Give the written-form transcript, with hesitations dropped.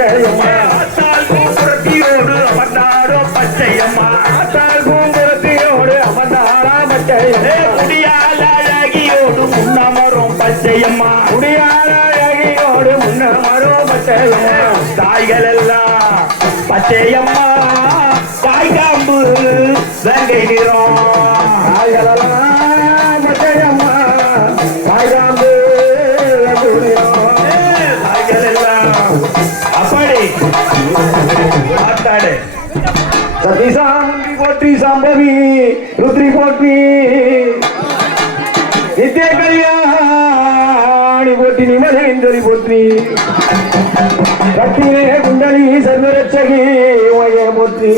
பச்சையம்மா ஆத்தாள் பூங்குரத்தியோடு அமர்ந்தாரோ பச்சையம்மா ஆத்தாள் பூங்குரத்தியோடு அமர்ந்தாரா பச்சையம்மா முடியாத அழகியோடு முன்னமரும் பச்சையம்மா முடியாத அழகியோடு முன்னமரும் பச்சையம்மா தாய்கள் எல்லாம் பச்சையம்மா தாய்காம்பு வெங்கை நிறம் தாய்களெல்லாம் பச்சையம்மா தாய்காம்பு தாய்கள் எல்லாம் அப்படி ஆத்தாடு சதிசாமுண்டி போற்றி சாம்பவி ருத்ரி போற்றி நித்திய கல்யாணி போற்றி நிமலேந்திரி போற்றி கட்டிலே குண்டலி சர்வரட்சகி போற்றி